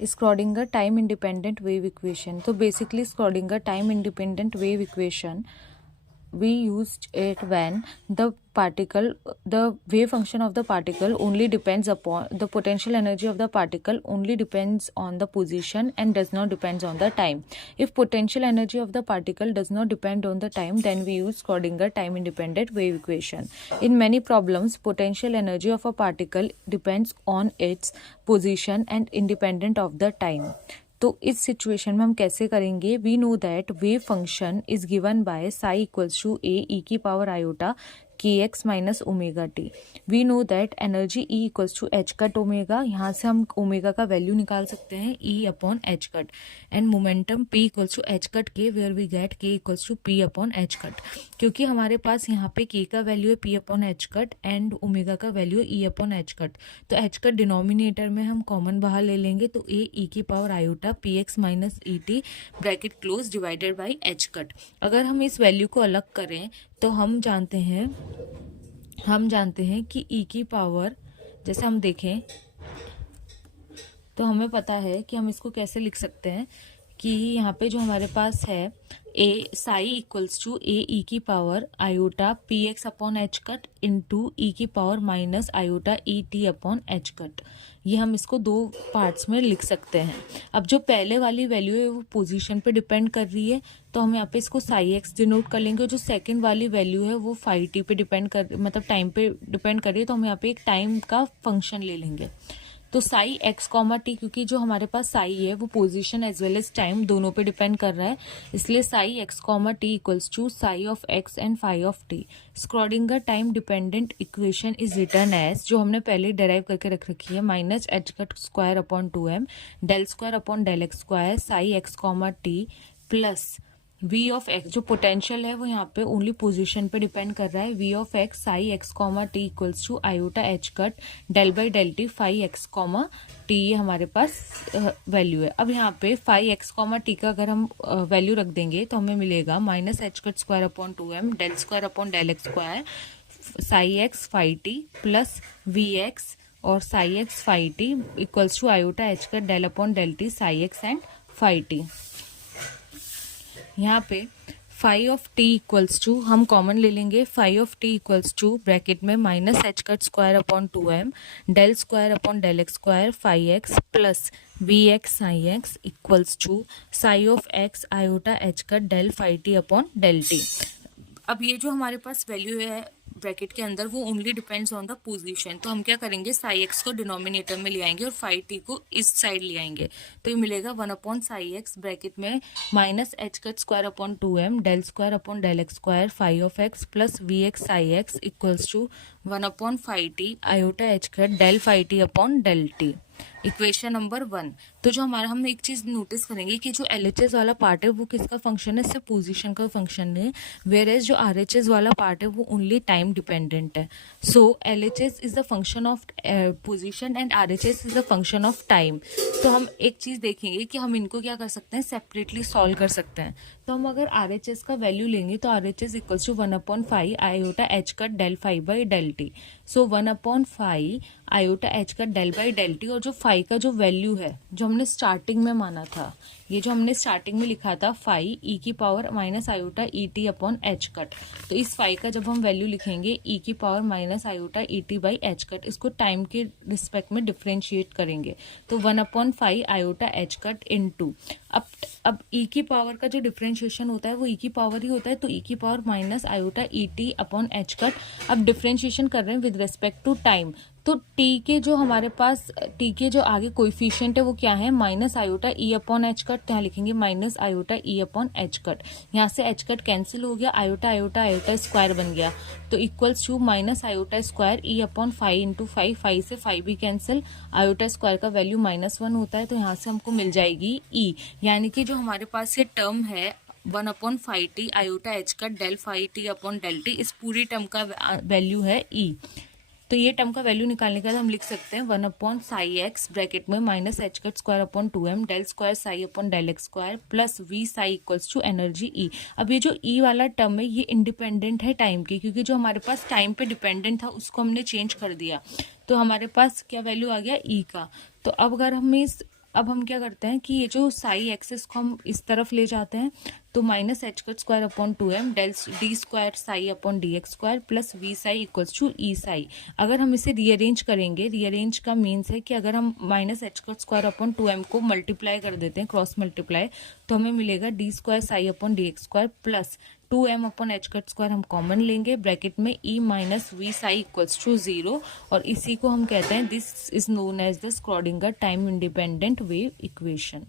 Schrodinger time independent wave equation. So basically Schrodinger time independent wave equation, we used it when the wave function of the particle only depends upon the potential energy of the particle, only depends on the position and does not depends on the time. If potential energy of the particle does not depend on the time, then we use Schrodinger time independent wave equation. In many problems, potential energy of a particle depends on its position and independent of the time. तो इस situation में हम कैसे करेंगे? We know that wave function is given by psi equals to A E की power iota के X minus omega T. We know that energy E equals to H cut omega. यहाँ से हम ओमेगा का वैल्यू निकाल सकते हैं E upon H cut. And momentum P equals to H cut K, where we get K equals to P upon H cut. क्योंकि हमारे पास यहाँ पे के का वैल्यू है P upon H cut and omega का वैल्यू है ई अपॉन एच कट. तो एच कट डिनोमिनेटर में हम कॉमन बाहर ले लेंगे, तो ए ई की power iota P x minus E T bracket close divided by h cut. अगर हम इस वैल्यू को अलग करें तो हम जानते हैं कि ई की पावर, जैसे हम देखें तो हमें पता है कि हम इसको कैसे लिख सकते हैं कि यहाँ पे जो हमारे पास है A psi equals to A E की power iota P X upon H cut into E की पावर माइनस आयोटा ई टी अपॉन एच कट. ये हम इसको दो पार्ट्स में लिख सकते हैं. अब जो पहले वाली वैल्यू है वो पोजीशन पे डिपेंड कर रही है, तो हम यहाँ पे इसको साई एक्स डिनोट कर लेंगे. जो सेकंड वाली वैल्यू है वो फाई टी पे डिपेंड कर, मतलब टाइम पे डिपेंड कर रही है, तो हम यहाँ पे एक टाइम का फंक्शन ले लेंगे. तो साई एक्स कॉमा टी, क्योंकि जो हमारे पास साई है वो position as well as time दोनों पे डिपेंड कर रहा है, इसलिए psi x comma T equals to psi of X and phi of T. Schrödinger time dependent equation is written as, जो हमने पहले डेराइव करके रख रखी है, minus H cut square upon 2m del square upon del x square psi x comma T plus v of x. जो potential है वो यहाँ पे ओनली पोजीशन पे डिपेंड कर रहा है. v of x psi x comma T equals to iota H cut del by del t phi x comma t. ये हमारे पास वैल्यू है. अब यहाँ पे फाई एक्स कॉमा टी का अगर हम वैल्यू रख देंगे तो हमें मिलेगा minus H cut square upon 2m del square upon del x square psi X phi T plus we X और psi X phi T equals to iota H cut del upon del T psi X and phi T. यहाँ पे phi of T equals to हम common ले लेंगे. Phi of T equals to bracket में minus H cut square upon 2m del square upon del x square phi x plus we x psi x equals to psi of x iota H cut del phi t upon del t. अब ये जो हमारे पास value है bracket के अंदर वो only depends on the position. तो हम क्या करेंगे, साई एक्स को डिनोमिनेटर में ले आएंगे और फाई टी को इस साइड ले आएंगे. तो ये मिलेगा 1 अपॉन साई एक्स ब्रैकेट में minus H cut square upon 2m del square upon del x square phi of x plus we x psi x equals to 1 upon phi t iota H cut del phi t upon del t. Equation number 1. तो जो हमारा, हम एक चीज notice करेंगे कि जो LHS वाला पार्ट है वो किसका फंक्शन है, सिर्फ पोजीशन का फंक्शन है, वेयर एज जो RHS वाला पार्ट है वो ओनली टाइम डिपेंडेंट है. सो LHS is the function of position and RHS is the function of time. तो हम एक चीज देखेंगे कि हम इनको क्या कर सकते हैं, सेपरेटली सॉल्व कर सकते हैं. तो हम अगर RHS का वैल्यू लेंगे तो RHS equals to 1 upon phi iota H cut del phi by del t. So 1 upon phi iota H cut del by del t. और जो फाई का जो वैल्यू है जो हमने स्टार्टिंग में माना था, ये जो हमने स्टार्टिंग में लिखा था फाई ई की पावर माइनस आयोटा ई टी अपॉन एच कट, तो इस फाई का जब हम वैल्यू लिखेंगे ई की power minus iota E t by h cut, इसको टाइम के रिस्पेक्ट में डिफ्रेंशिएट करेंगे. तो 1 upon phi iota H cut into, अब ई की पावर का जो डिफ्रेंशिएशन होता है वो ई की पावर ही होता है, तो ई की पावर माइनस आयोटा ई टी अपॉन एच कट. अब डिफ्रेंशिएशन कर रहे हैं विद रिस्पेक्ट टू टाइम, तो टी के जो हमारे पास टी के जो आगे कोएफिशिएंट है वो क्या है, माइनस आयोटा ई अपॉन एच कट. यहाँ लिखेंगे माइनस आयोटा ई अपॉन एच कट. यहाँ से एच कट कैंसिल हो गया, आयोटा आयोटा आयोटा स्क्वायर बन गया, तो equals to minus iota square e upon phi into phi. Phi से फाई भी कैंसिल, आयोटा स्क्वायर का वैल्यू -1 होता है, तो यहाँ से हमको मिल जाएगी ई. यानी कि जो हमारे पास ये टर्म है 1 upon phi t iota H cut del phi t upon del t, इस पूरी टर्म का वैल्यू है ई. तो ये टर्म का वैल्यू निकालने के बाद हम लिख सकते हैं 1 अपॉन साई एक्स ब्रैकेट में minus H cut square upon 2m del square psi upon del x square plus we psi equals to energy E. अब ये जो ई वाला टर्म है ये इंडिपेंडेंट है टाइम की, क्योंकि जो हमारे पास टाइम पे डिपेंडेंट था उसको हमने चेंज कर दिया, तो हमारे पास क्या वैल्यू आ गया ई का. तो अब अगर हम इस अब हम क्या करते हैं कि ये जो साई एक्सिस को हम इस तरफ ले जाते हैं, तो minus H cut square upon 2m del D square psi upon D x square plus we psi equals to E psi. अगर हम इसे रीअरेंज करेंगे, रीअरेंज का मीन्स है कि अगर हम minus H cut square upon 2m को मल्टीप्लाई कर देते हैं, क्रॉस मल्टीप्लाई, तो हमें मिलेगा d square psi upon D x square plus 2m upon H cut square हम कॉमन लेंगे, ब्रैकेट में e minus V psi equals to 0, और इसी को हम कहते हैं this is known as the Schrodinger time independent wave equation.